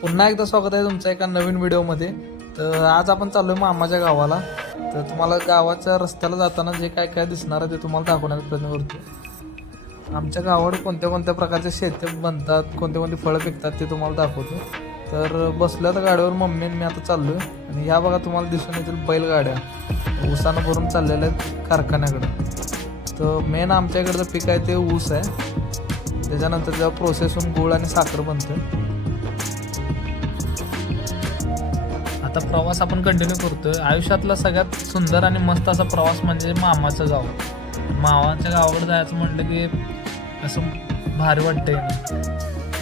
पुन्हा एकदा स्वागत आहे तुमचं एका नवीन व्हिडिओमध्ये. तर आज आपण चाललो आहे मामाच्या गावाला. तर तुम्हाला गावाच्या रस्त्याला जाताना जे काय काय दिसणार आहे ते तुम्हाला दाखवण्याचा प्रयत्न करतो आमच्या गावावर कोणत्या कोणत्या प्रकारचे शेते बनतात कोणते कोणते फळं पिकतात ते तुम्हाला दाखवतो तर बसल्या तर गाडीवर मम्मी आणि मी आता चाललो आहे आणि ह्या बघा तुम्हाला दिसून येतील बैलगाड्या. ऊसानं भरून चाललेल्या आहेत कारखान्याकडं. तर मेन आमच्या इकडचं पीक आहे ते ऊस आहे. त्याच्यानंतर जेव्हा प्रोसेस होऊन गूळ आणि साखर बनते आता प्रवास आपण कंटिन्यू करतोय. आयुष्यातला सगळ्यात सुंदर आणि मस्त असा प्रवास म्हणजे मामाचं गाव. मामाच्या गावाकडे जायचं म्हटलं की असं भारी वाटतंय.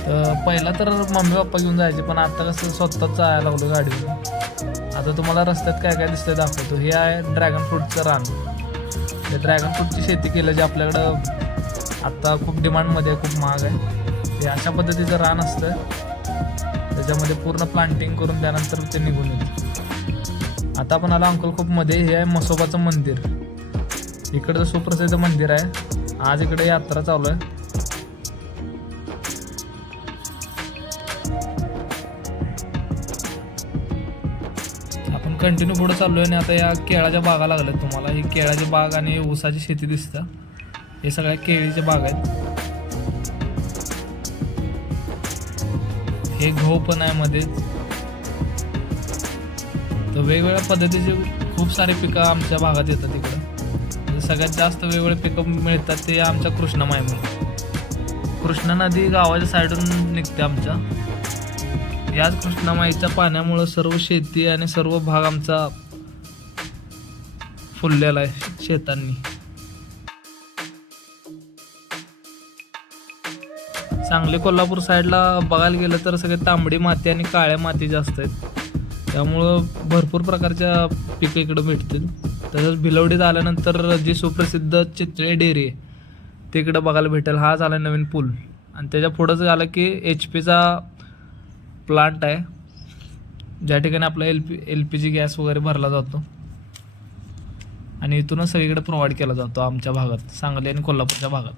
तर पहिला तर मम्मी पप्पा घेऊन जायचे पण आता कसं स्वतःच जायला लागलो गाडीवर. आता तुम्हाला रस्त्यात काय काय दिसतंय दाखवतो. हे आहे ड्रॅगन फ्रूटचं रान. ते ड्रॅगन फ्रूटची शेती केलं जे आपल्याकडं आत्ता खूप डिमांडमध्ये आहे खूप महाग आहे. ते अशा पद्धतीचं रान असतं. त्याच्यामध्ये पूर्ण प्लांटिंग करून त्यानंतर ते निघून येते आता आपण आलो अंकल खूप मध्ये हे आहे मसोबाचं मंदिर. इकडचं सुप्रसिद्ध मंदिर आहे. आज इकडे यात्रा चालू आहे. आपण कंटिन्यू पुढे आहे आणि आता या केळाच्या बागा लागल्यात तुम्हाला. ही केळाची बाग आणि ऊसाची शेती दिसतं. हे सगळ्या केळीचे बाग आहेत. हे गहू पण आहे मध्ये. तर वेगवेगळ्या पद्धतीचे खूप सारे पिकं आमच्या भागात येतात तिकडं सगळ्यात जास्त वेगवेगळे पिकं मिळतात ते आमच्या कृष्णामाईमध्ये कृष्णा नदी गावाच्या साईडून निघते आमच्या. याच कृष्णामाईच्या पाण्यामुळं सर्व शेती आणि सर्व भाग आमचा फुललेला आहे शेतांनी. सांगली कोल्हापूर साईडला बघायला गेलं तर सगळे तांबडी माती आणि काळ्या माती जास्त आहेत. त्यामुळं भरपूर प्रकारच्या पिकं इकडं भेटतील. तसंच भिलवडीत आल्यानंतर जी सुप्रसिद्ध चित्रे डेअरी आहे ते इकडं बघायला भेटेल. हा झाला नवीन पूल. आणि त्याच्या पुढंच झालं की एच पीचा प्लांट आहे. ज्या ठिकाणी आपला L P L P G gas वगैरे भरला जातो. आणि इथूनच सगळीकडे प्रोव्हाइड केला जातो आमच्या भागात सांगली आणि कोल्हापूरच्या भागात.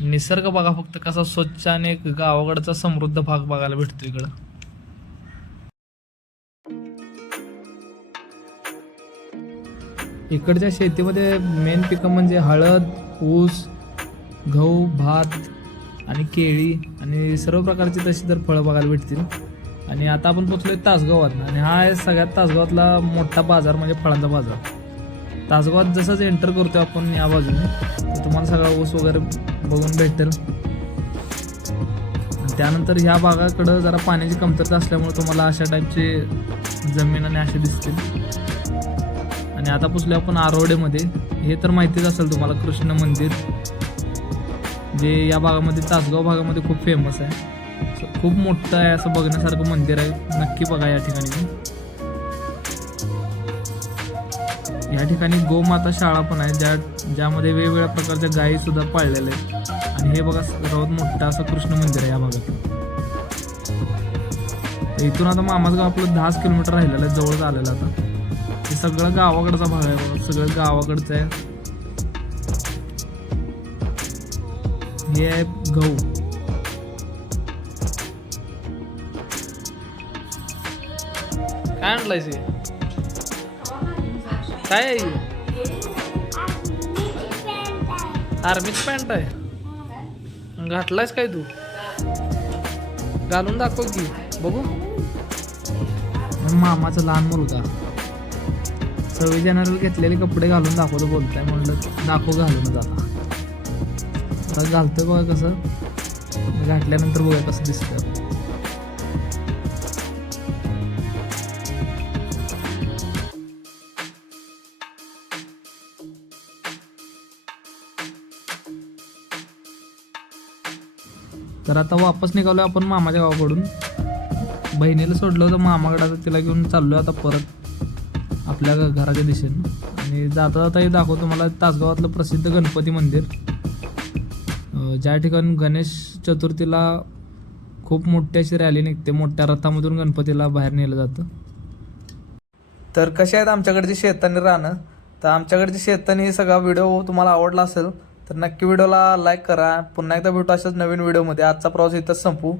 निसर्ग बघा फक्त कसा स्वच्छ आणि एक गावाकडचा समृद्ध भाग बघायला भेटतो इकडं. इकडच्या शेतीमध्ये मेन पिकं म्हणजे हळद ऊस गहू भात आणि केळी आणि सर्व प्रकारची तशी तर फळं बघायला भेटतील. आणि आता आपण पोचलोय तासगावात आणि हा आहे सगळ्यात तासगावातला मोठा बाजार म्हणजे फळांचा बाजार. तासगावात जसंच एंटर करतो आपण या बाजूने तुम्हाला सगळा ऊस वगैरे बघून भेटेल. त्यानंतर ह्या भागाकडं जरा पाण्याची कमतरता असल्यामुळे तुम्हाला अशा टाईपचे जमीन आणि असे दिसतील. आणि आता पुसले आपण आरोडेमध्ये हे तर माहितीच असेल तुम्हाला कृष्ण मंदिर. जे या भागामध्ये तासगाव भागामध्ये खूप फेमस आहे. खूप मोठं आहे असं बघण्यासारखं मंदिर आहे. नक्की बघा या ठिकाणी. या ठिकाणी गोमाता शाळा पण आहे ज्या ज्यामध्ये वेगवेगळ्या प्रकारच्या गायी सुद्धा पाळलेल्या आहेत. आणि हे बघा सर्वात मोठं असं कृष्ण मंदिर आहे या भागात इथून आता मामाचं गाव आपलं दहाच किलोमीटर राहिलेलं आहे जवळ झालेलं आता. हे सगळं गावाकडचा भाग आहे बघा सगळं गावाकडचं आहे. हे आहे गहू. काय आणलायस काय आहे? आर्मीच पॅन्ट आहे. घातलायस काय तू? घालून दाखव की. बघू. मामाचा लहान मुलगा. सव्वीस जानेवारीला घेतलेले कपडे घालून दाखवतो बोलताय म्हणलं दाखव घालूनच आता. आता घालतोय बघा कसं. घातल्यानंतर बघा कसं दिसतं तर आता वापस निघालो आपण मामाच्या गावाकडून. बहिणीला सोडलं होतं मामाकडे आता तिला घेऊन चाललो आता परत आपल्या घराच्या दिशेनं. आणि जाता जाता हे दाखवतो मला तासगावातलं प्रसिद्ध गणपती मंदिर. ज्या ठिकाणी गणेश चतुर्थीला खूप मोठी अशी रॅली निघते मोठ्या रथामधून गणपतीला बाहेर नेलं जातं. तर कसे आहेत आमच्याकडची शेतांनी राहणं तर आमच्याकडची शेतांनी सगळा व्हिडिओ तुम्हाला आवडला असेल तर नक्की व्हिडिओला लाईक करा. पुन्हा एकदा भेटू अशाच नवीन व्हिडिओमध्ये आजचा प्रवास इथंच संपू.